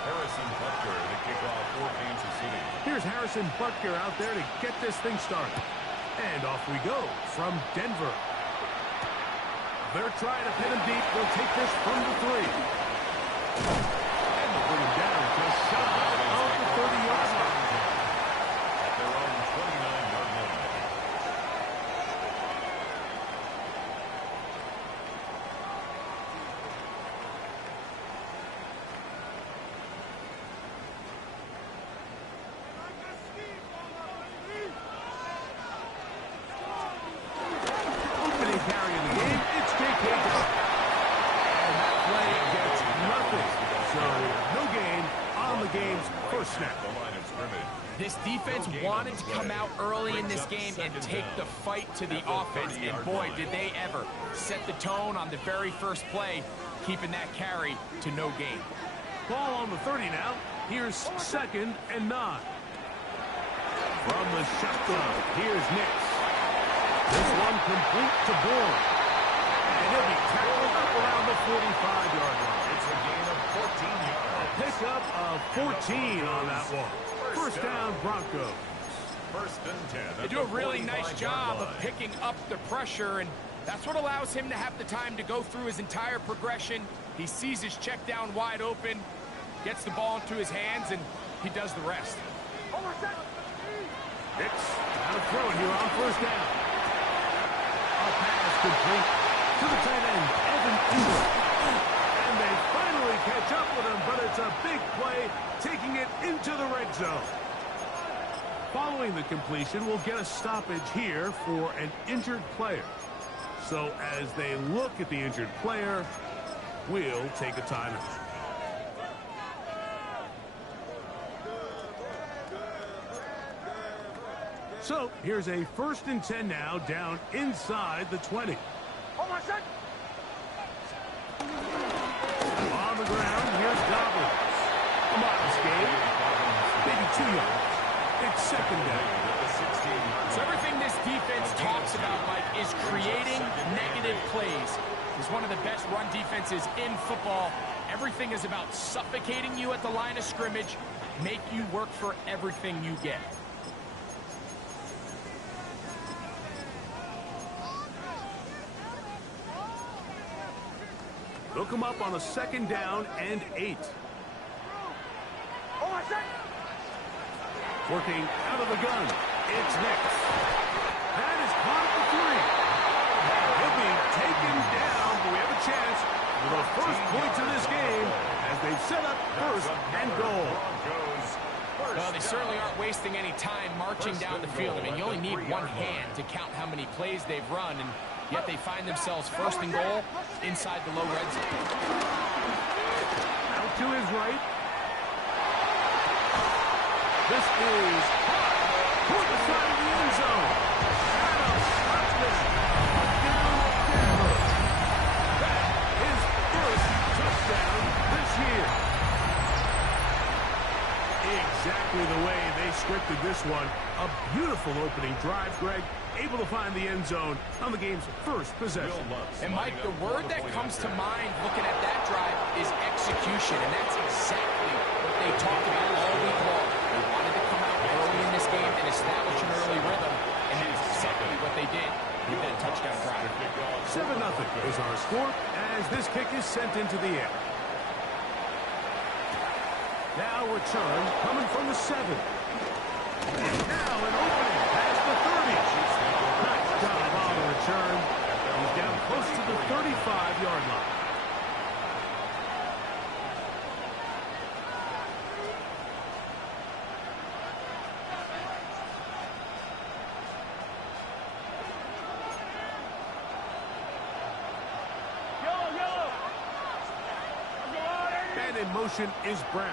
Harrison Butker to kick off for Kansas City. Here's Harrison Butker out there to get this thing started. And off we go from Denver. They're trying to pin him deep. They'll take this from the 3. And they'll bring him down just shy of the 30-yard line. At their own 29-yard line. Opening carry in the game, it's J.K. And that play gets nothing. So no gain on the game's first snap. The line of scrimmage. This defense wanted to come out early in this game and take the fight to the offense, and boy, did they ever set the tone on the very first play, keeping that carry to no gain. Ball on the 30 now. Here's 2nd and 9. From the shotgun, here's Nix. This one complete to Bourne. And he'll be tackled up around the 45-yard line. It's a gain of 14 yards. A pickup of 14 on that one. First down, Broncos. 1st and 10. They do a really nice job of picking up the pressure, and that's what allows him to have the time to go through his entire progression. He sees his check down wide open, gets the ball into his hands, and he does the rest. Nix out of throw here on 1st down. A pass complete to the tight end, Evan Ingram. And they finally catch up with him, but it's a big play, taking it into the red zone. Following the completion, we'll get a stoppage here for an injured player. So as they look at the injured player, we'll take a timeout. So here's a 1st and 10 now, down inside the 20. On the ground, here's Dobbins. A modest gain, maybe 2 yards. It's 2nd down. So everything this defense talks about, Mike, is creating negative plays. It's one of the best run defenses in football. Everything is about suffocating you at the line of scrimmage, make you work for everything you get. They'll come up on a 2nd down and 8. Working out of the gun. It's Nix. That is caught at the 3. He'll be taken down, but we have a chance for the first points of this game as they've set up 1st and goal. Well, they certainly aren't wasting any time marching down the field. I mean, you only need one hand to count how many plays they've run, and yet they find themselves 1st and goal inside the low red zone. Out to his right. This is toward the side of the end zone. Adam Hopkins down Denver. That is first touchdown this year. Exactly the way they scripted this one. A beautiful opening drive, Greg. Able to find the end zone on the game's first possession. And, Mike, the word that comes to mind looking at that drive is execution, and that's exactly what they talked about all week long. They wanted to come out early in this game and establish an early rhythm, and that's exactly what they did with that touchdown drive. 7-0 is our score as this kick is sent into the air. Now return coming from the 7. And now an opening past the 30. Nice job on the return. He's down close to the 35-yard line. And in motion is Brown.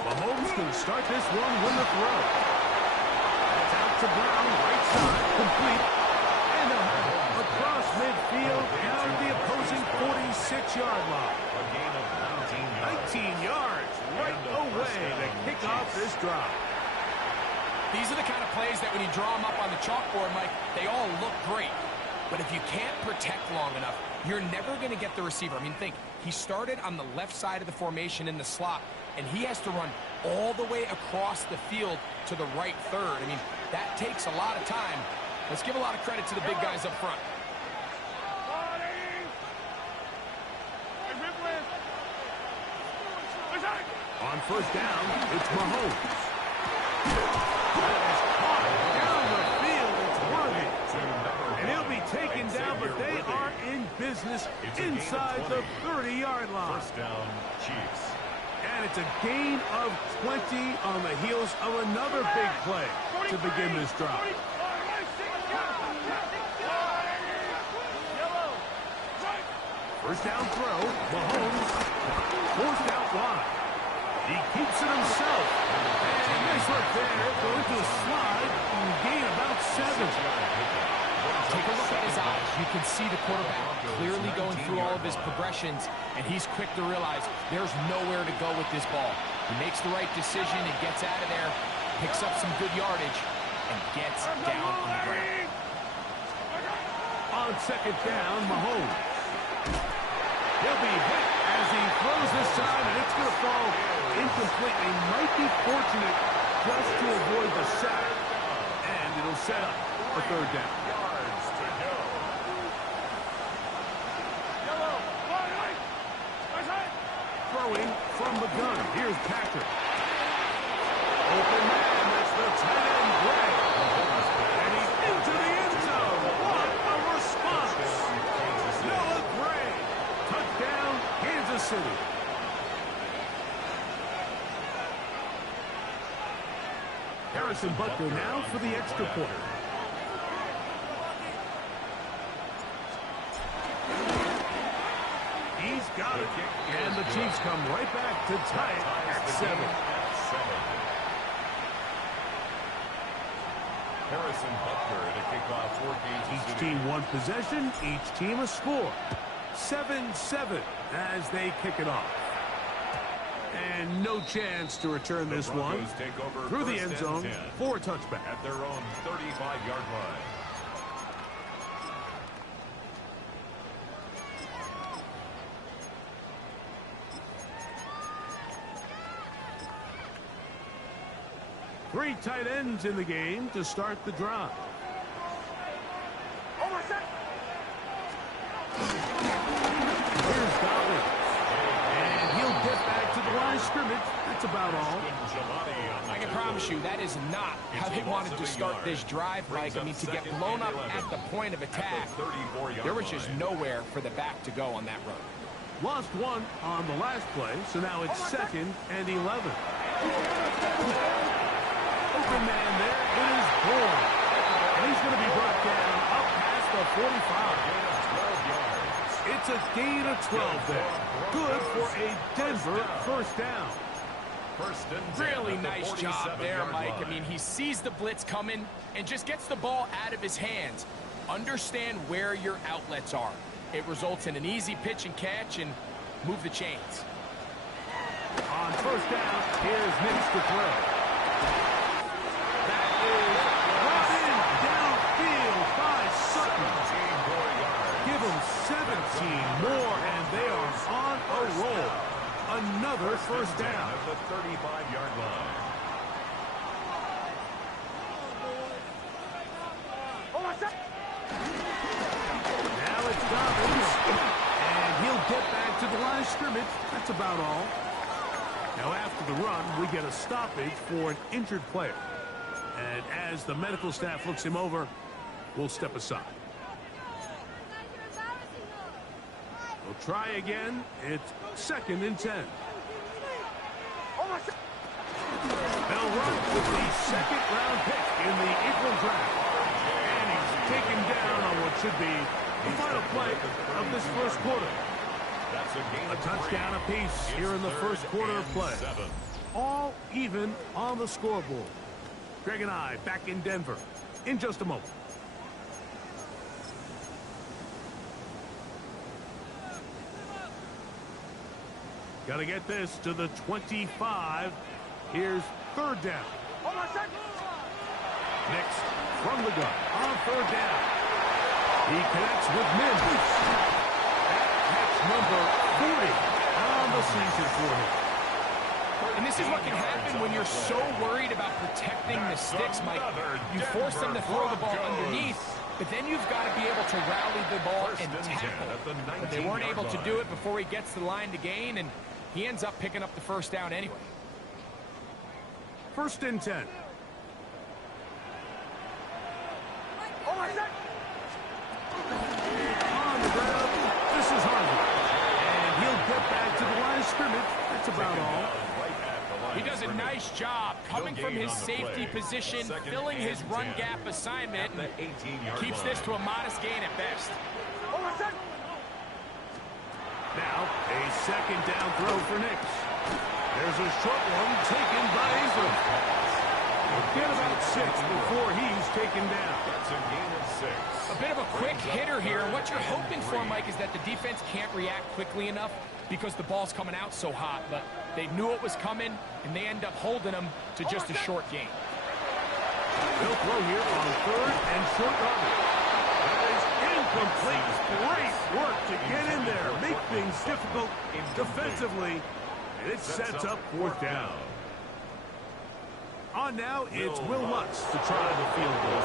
Mahomes can start this one with a throw. That's out to Brown, right side, complete. And across midfield, down to the opposing 46-yard line. A gain of 19 yards right away to kick off this drive. These are the kind of plays that when you draw them up on the chalkboard, Mike, they all look great. But if you can't protect long enough, you're never going to get the receiver. I mean, think, he started on the left side of the formation in the slot, and he has to run all the way across the field to the right third. I mean, that takes a lot of time. Let's give a lot of credit to the big guys up front. On first down, it's Mahomes. That is caught down the field. It's Worthy. And he'll be taken down, but they are in business inside the 30-yard line. First down, Chiefs. And it's a gain of 20 on the heels of another big play to begin this drive. First down throw, Mahomes forced out wide. He keeps it himself. And nice work there. Going to a slide and gain about 7. Take a look at his eyes. You can see the quarterback clearly going through all of his progressions, and he's quick to realize there's nowhere to go with this ball. He makes the right decision and gets out of there, picks up some good yardage, and gets down on the ground. On second down, Mahomes. He'll be hit as he throws this side, and it's going to fall incomplete. They might be fortunate just to avoid the sack, and it'll set up a third down. Throwing from the gun. Here's Patrick. Open man. That's the tight end, Gray. And he's into the end zone. What a response. Noah Gray. Touchdown, Kansas City. Harrison Butker now for the extra point. He's got it. And the Chiefs come right back to tie it at 7. Harrison Butker to kick off for Kansas City. Each team one possession, each team a score. 7-7 as they kick it off. And no chance to return this one through the end zone for a touchback. At their own 35-yard line. Three tight ends in the game to start the drive. Here's Dobbins. And he'll get back to the line of scrimmage. That's about all. I can promise you that is not how they wanted to start this drive, Mike. I mean, to get blown up at the point of attack, there was just nowhere for the back to go on that run. Lost one on the last play, so now it's 2nd and 11. Open man there. It is Bourne. And he's going to be brought down up past the 45. It's a gain of 12 there. Good for a Denver first down. Really nice job there, Mike. I mean, he sees the blitz coming and just gets the ball out of his hands. Understand where your outlets are. It results in an easy pitch and catch and move the chains. On first down, here's Nix to throw. That is brought in downfield by Sutton. Give them 17 more, and they are on a roll. Another first down. At the 35-yard line. Now it's Dobbins, and he'll get back to the line of scrimmage. That's about all. Now after the run, we get a stoppage for an injured player. And as the medical staff looks him over, we'll step aside. We'll try again. It's 2nd and 10. They'll run with the 2nd-round pick in the April draft. And he's taken down on what should be the final play of this first quarter. A touchdown apiece here in the first quarter of play. All even on the scoreboard. Greg and I back in Denver in just a moment. Got to get this to the 25. Here's 3rd down. Next, from the gun, on 3rd down. He connects with Mims. number 40 on the season for him. And this is what can happen when you're so worried about protecting the sticks, Mike. You force them to throw the ball underneath, but then you've got to be able to rally the ball and tackle. But they weren't able to do it before he gets to the line to gain, and he ends up picking up the first down anyway. 1st and 10. On the ground, this is Harvey. And he'll get back to the line of scrimmage. That's about all. He does a nice job coming from his safety position, filling his run gap assignment, and keeps this to a modest gain at best. Now, a 2nd down throw for Nix. There's a short one taken by Ingram. Get about 6 before he's taken down. That's a gain of 6. A bit of a quick hitter here. What you're hoping for, Mike, is that the defense can't react quickly enough because the ball's coming out so hot. But they knew it was coming, and they end up holding them to just a short gain. They'll throw here on 3rd and short run. That is incomplete. Great work to get in there. Make things difficult defensively. It sets up 4th down. On now, it's Will Lutz to try the field goal.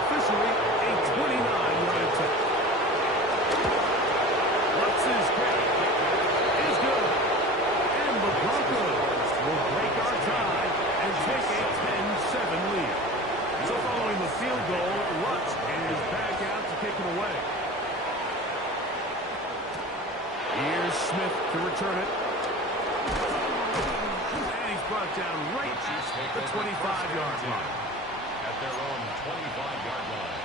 Officially, a 29-yard attempt. Lutz's kick is good. And the Broncos will break our tie and take a 10-7 lead. So following the field goal, Lutz is back out to kick it away. Here's Smith to return it. Brought down right at the 25-yard line. At their own 25-yard line.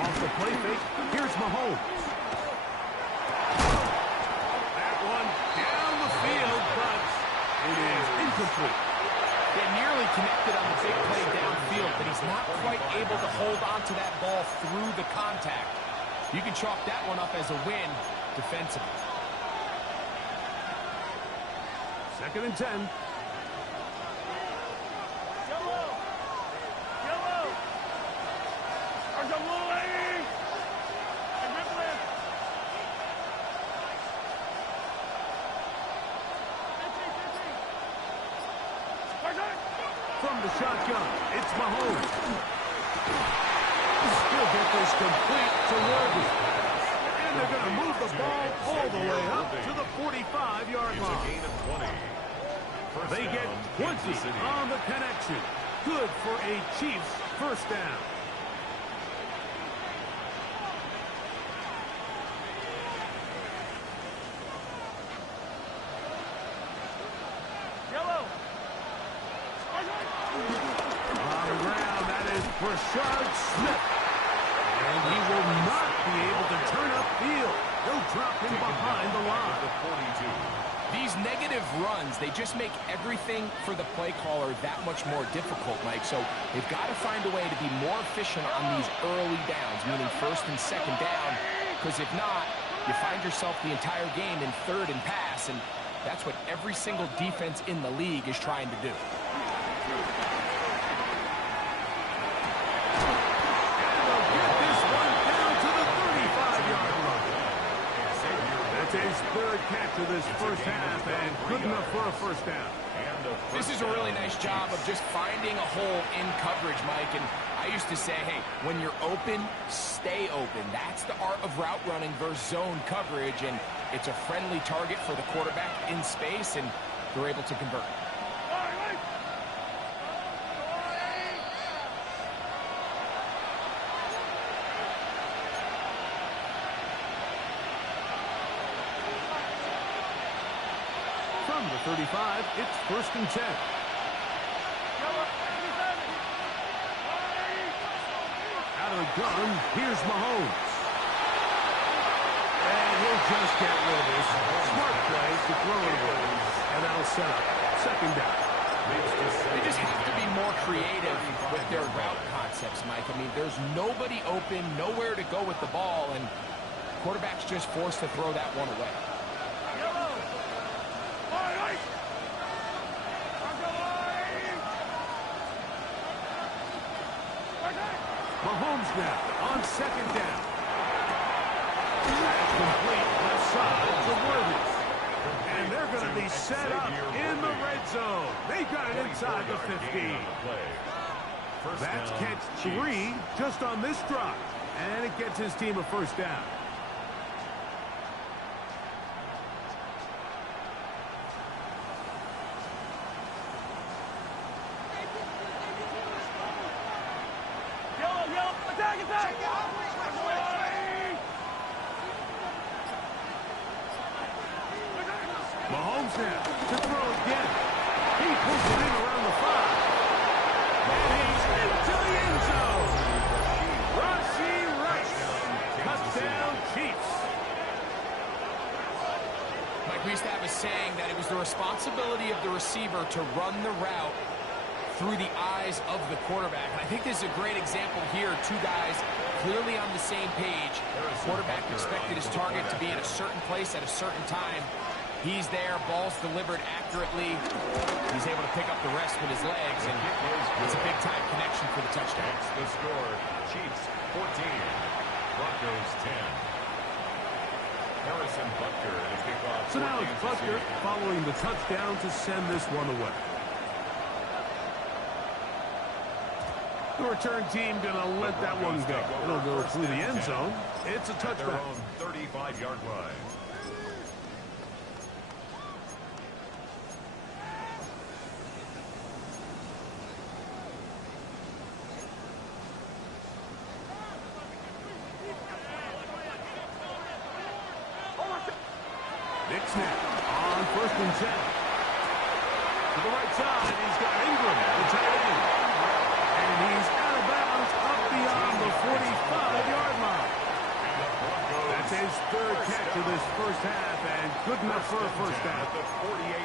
Off the play fake, here's Mahomes. That one down the field, but it is incomplete. They nearly connected on the big play downfield, but he's not quite able to hold on to that ball through the contact. You can chalk that one up as a win defensively. 2nd and 10. From the shotgun, it's Mahomes. He'll get this complete to Worthy. And they're going to move the ball all the way up to the 45-yard line. It's a gain of 20. They get 20 on the connection. Good for a Chiefs first down. Rashard Smith. And he will not be able to turn upfield. They'll drop him behind the line. These negative runs, they just make everything for the play caller that much more difficult, Mike. So they've got to find a way to be more efficient on these early downs, meaning 1st and 2nd down. Because if not, you find yourself the entire game in 3rd and pass, and that's what every single defense in the league is trying to do. His 3rd catch of this first half, and good enough for a first down. This is a really nice job of just finding a hole in coverage, Mike. And I used to say, hey, when you're open, stay open. That's the art of route running versus zone coverage, and it's a friendly target for the quarterback in space, and they're able to convert. From the 35, it's 1st and 10. Out of the gun, here's Mahomes. And he'll just get rid of this. Smart play to throw it away. And that'll set up 2nd down. They just have to be more creative with their route concepts, Mike. I mean, there's nobody open, nowhere to go with the ball, and quarterback's just forced to throw that one away. Mahomes now on second down. That's complete left side to Worthy. And they're going to be set up in the red zone. They've got it inside the 15. That's catch 3 just on this drive. And it gets his team a first down. Mahomes now to throw again. He pulls it in around the 5. And he's into the end zone. Rashee Rice. Touchdown, Chiefs. Mike, we used to have a saying that it was the responsibility of the receiver to run the route through the eyes of the quarterback. And I think this is a great example here. Two guys clearly on the same page. The quarterback expected his target to be in a certain place at a certain time. He's there, ball's delivered accurately. He's able to pick up the rest with his legs, and it's a big-time connection for the touchdown. That's the score. Chiefs 14, Broncos 10. Harrison Butker and a kickoff. So now it's Butker following the touchdown to send this one away. The return team going to let that one go. It'll go through the end zone. It's a touchback. Their own 35-yard line. Nick snap on 1st and 10. To the right side, he's got Ingram, the tight end. And he's out of bounds up beyond the 45-yard line. That's his 3rd catch of this first half, and good enough for a first down.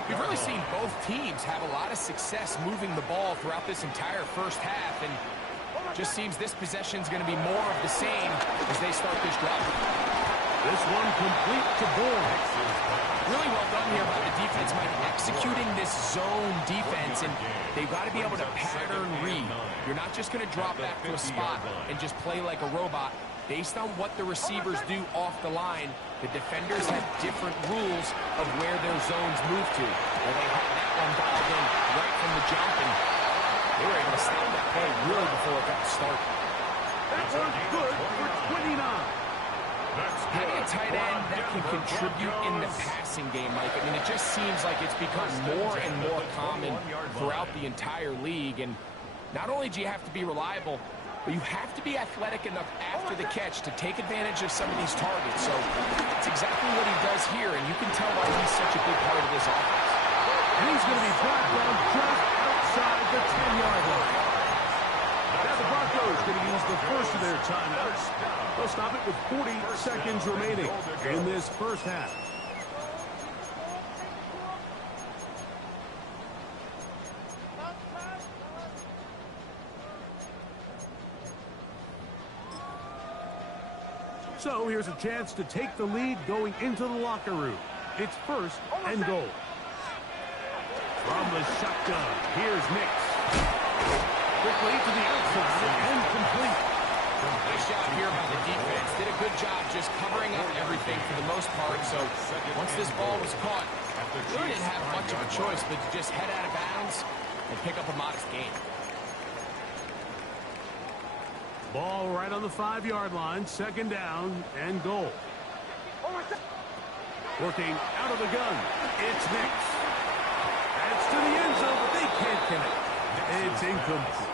We've really seen both teams have a lot of success moving the ball throughout this entire first half, and just seems this possession is going to be more of the same as they start this drive. This one complete to Bourne. Really well done here by the defense, Mike, executing this zone defense, and they've got to be able to pattern read. You're not just going to drop back to a spot and just play like a robot. Based on what the receivers do off the line, the defenders have different rules of where their zones move to. Well, they had that one dialed in right from the jump, and they were able to stop that play really before it got started. That one's good for 29. Having a tight end that can contribute in the passing game, Mike, I mean, it just seems like it's become more and more common throughout the entire league. And not only do you have to be reliable, but you have to be athletic enough after the catch to take advantage of some of these targets. So that's exactly what he does here, and you can tell why he's such a big part of this offense. And he's going to be brought down just outside the 10-yard line. Now the Broncos going to use the first of their timeouts. They'll stop it with 40 seconds remaining in this first half. So here's a chance to take the lead going into the locker room. It's 1st and goal. From the shotgun, here's Nix. Quickly to the outside and complete. Nice job here by the defense. Did a good job just covering up everything for the most part. So once this ball was caught, really didn't have much of a choice but to just head out of bounds and pick up a modest gain. Ball right on the 5-yard line, 2nd down and goal. Working out of the gun, it's Nix. That's to the end zone, but they can't connect. It's incomplete.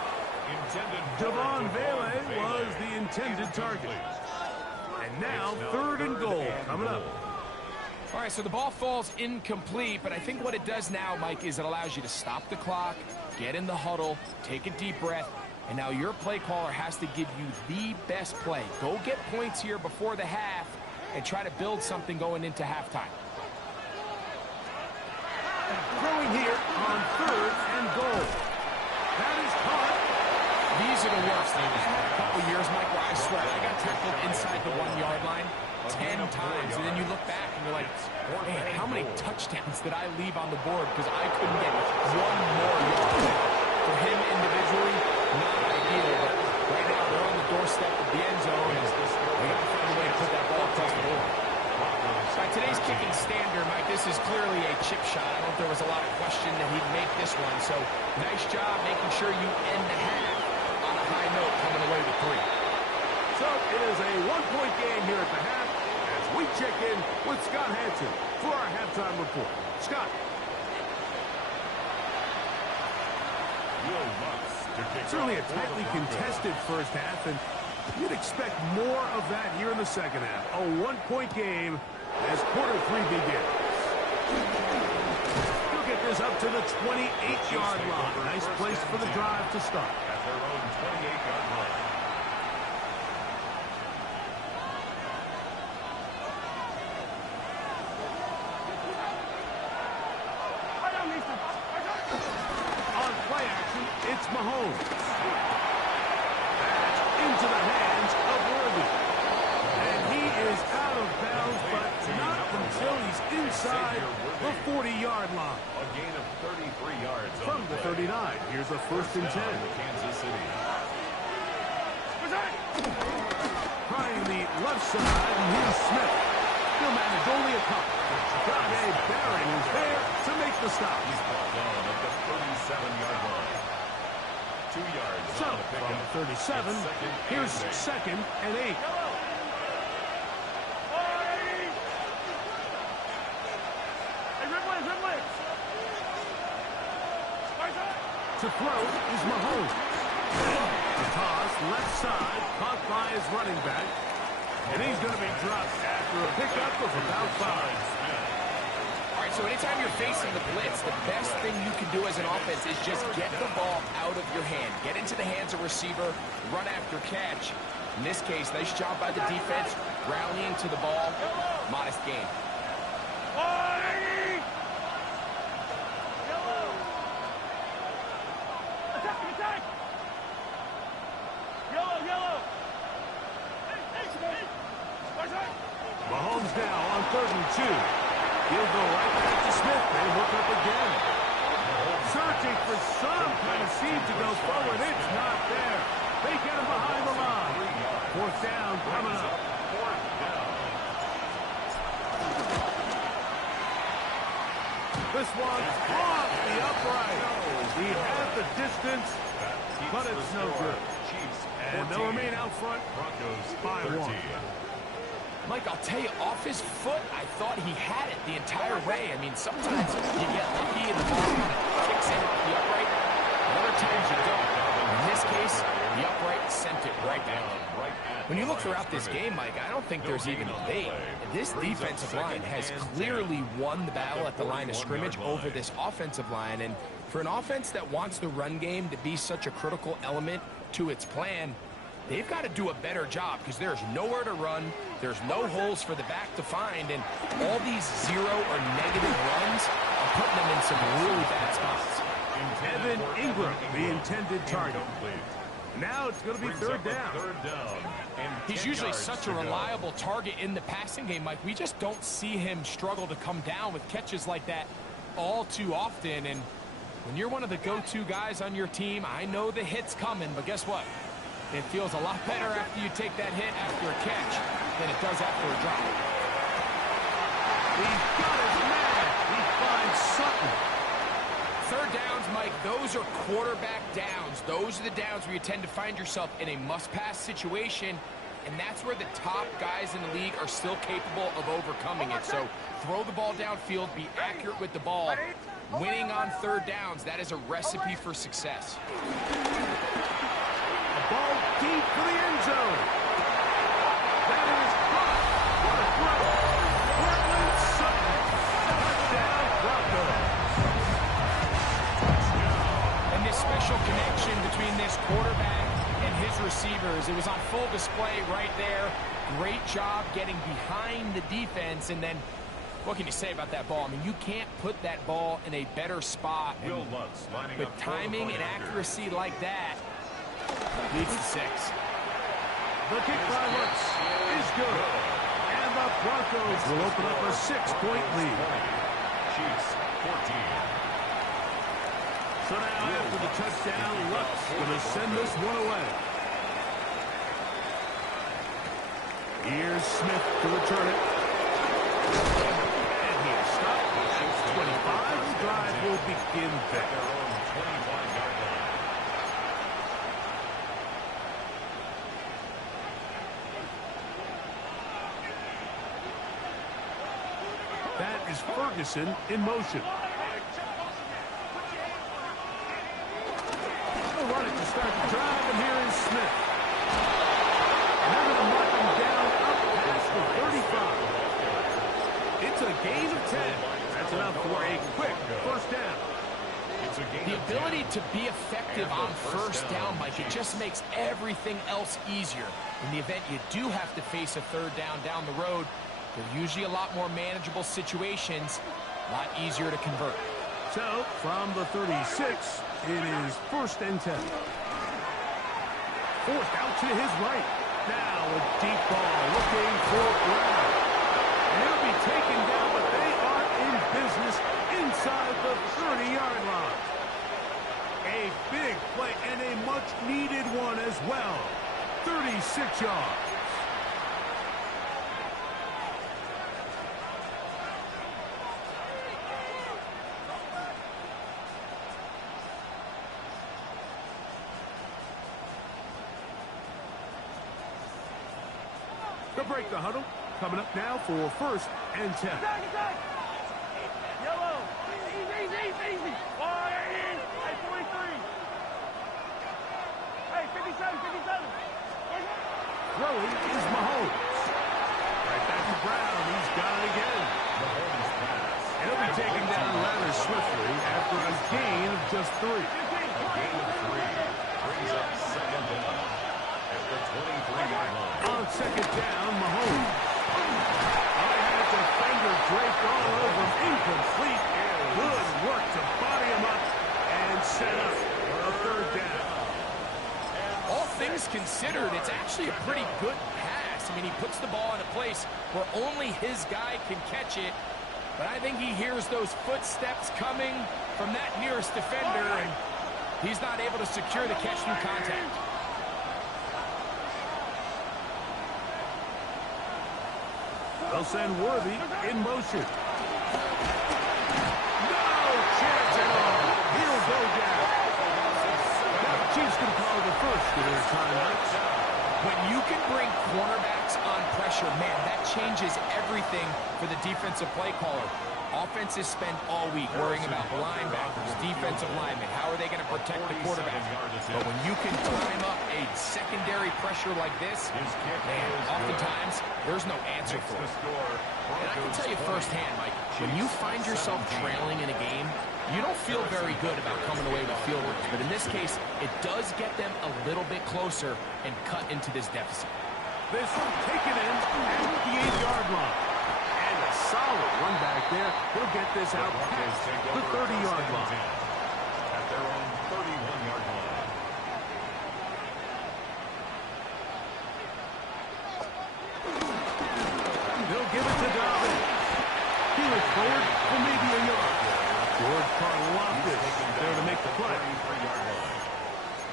Devon Vele was the intended target. And now 3rd and goal coming up. All right, so the ball falls incomplete, but I think what it does now, Mike, is it allows you to stop the clock, get in the huddle, take a deep breath, and now your play caller has to give you the best play. Go get points here before the half and try to build something going into halftime. Throwing here on 3rd and goal. That is caught. These are the worst. I had a couple years, Mike, where I swear I got tackled inside the 1-yard line 10 times, and then you look back and you're like, man, how many touchdowns did I leave on the board because I couldn't get one more yard? For him individually, not ideal, but right Nice job making sure you end the half on a high note, coming away with 3. So it is a one-point game here at the half as we check in with Scott Hansen for our halftime report. Scott. Certainly a tightly contested first half, and you'd expect more of that here in the second half. A one-point game as quarter 3 begins. He'll get this up to the 28-yard line. Nice place for the drive to start. At their own 28-yard line. On play action, it's Mahomes. That's into the hands of Worthy. And he is out of bounds, but not until he's inside the 40-yard line. A gain of 33 yards From the 39, here's a first and 10. Kansas City. Trying the left side, and here's Smith. He'll manage only a couple. Brade Barron is there to make the stop. He's brought down at the 37-yard line. 2 yards So, on the from pickup. 37, here's second and 8. To throw is Mahomes. The toss, left side, caught by his running back. And he's going to be dropped after a pickup of about 5. All right, so anytime you're facing the blitz, the best thing you can do as an offense is just get the ball out of your hand. Get into the hands of receiver, run after catch. In this case, nice job by the defense, rallying to the ball. Modest gain. Mahomes now on 3rd and 2. He'll go right back to Smith. They hook up again. Searching for some kind of seed to go forward. It's not there. They get him behind the line. 4th down coming up. This one's off the upright. He had the distance, but it's no good. And they'll remain out front. Broncos by 1. Mike, I'll tell you, off his foot, I thought he had it the entire way. I mean, sometimes you get lucky and the ball kind of kicks in off the upright. And other times you don't. In this case, the upright sent it right down. When you look throughout this game, Mike, I don't think there's even a debate. This defensive line has clearly won the battle at the line of scrimmage over this offensive line. And for an offense that wants the run game to be such a critical element to its plan, they've got to do a better job because there's nowhere to run. There's no holes for the back to find. And all these 0 or negative runs are putting them in some really bad spots. Evan Ingram, the intended target. Now it's going to be third down. He's usually such a reliable target in the passing game, Mike. We just don't see him struggle to come down with catches like that all too often. And when you're one of the go-to guys on your team, I know the hit's coming, but guess what? It feels a lot better after you take that hit after a catch than it does after a drop. He's got his man. He finds Sutton. Third downs, Mike, those are quarterback downs. Those are the downs where you tend to find yourself in a must-pass situation, and that's where the top guys in the league are still capable of overcoming it. So throw the ball downfield, be accurate with the ball. Winning on third downs, that is a recipe for success. Ball deep for the end zone. That is caught. What a throw. Cortland Sutton. Touchdown, Broncos. And this special connection between this quarterback and his receivers, it was on full display right there. Great job getting behind the defense. And then, what can you say about that ball? I mean, you can't put that ball in a better spot. Will Lutz lining with up timing and accuracy like that, leads to 6. The kick by Lutz is good. And the Broncos will open up a 6-point lead. Chiefs 14. So now after the touchdown, Lutz going to send this one away. Here's Smith to return it. And he is stopped. 25. The drive will begin there. 25-yard line. That is Ferguson in motion. They'll run it to start the drive, and here is Smith. And they're going to mark him down up past the 35. It's a gain of 10. That's enough for a quick first down. The ability to be effective on first down, Mike, it just makes everything else easier. In the event you do have to face a third down the road, they're usually a lot more manageable situations, a lot easier to convert. So, from the 36, it is first and 10. Forced out to his right. Now a deep ball looking for Brown. And he'll be taken down, but they are in business inside the 30-yard line. A big play and a much-needed one as well. 36 yards. They'll break the huddle. Coming up now for first and 10. Yellow. Easy. Hey, 43. Hey, 57. Throwing is Mahomes. Right back to Brown. He's got it again. Mahomes pass. And he'll be taken down rather swiftly after a gain of just 3. A gain of 3 brings up second down at the 23-yard line. On second down, Mahomes. I had a defender draped all over him. Incomplete. Good work to body him up and set up for a third down. All things considered, it's actually a pretty good pass. I mean, he puts the ball in a place where only his guy can catch it. But I think he hears those footsteps coming from that nearest defender, and he's not able to secure the catch through contact. They'll send Worthy in motion. No chance at all. He'll go down. Now the Chiefs can call the first of their timeouts. When you can bring cornerbacks on pressure, man, that changes everything for the defensive play caller. Offenses spend all week worrying about linebackers, defensive linemen. How are they going to protect the quarterback? But when you can time up a secondary pressure like this, man, oftentimes there's no answer for it. And I can tell you firsthand, Mike, when you find yourself trailing in a game, you don't feel very good about coming away with field goals. But in this case, it does get them a little bit closer and cut into this deficit. This one taken in at the 8-yard line. And a solid run back there. He'll get this out past the 30-yard line. At their own 31-yard line. They'll give it to Dobbins. He was cleared for maybe a yard. George Karlaftis there to make the play. 33-yard line.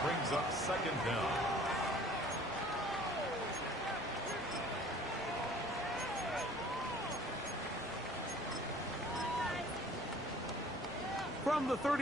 Brings up second down. From the 30.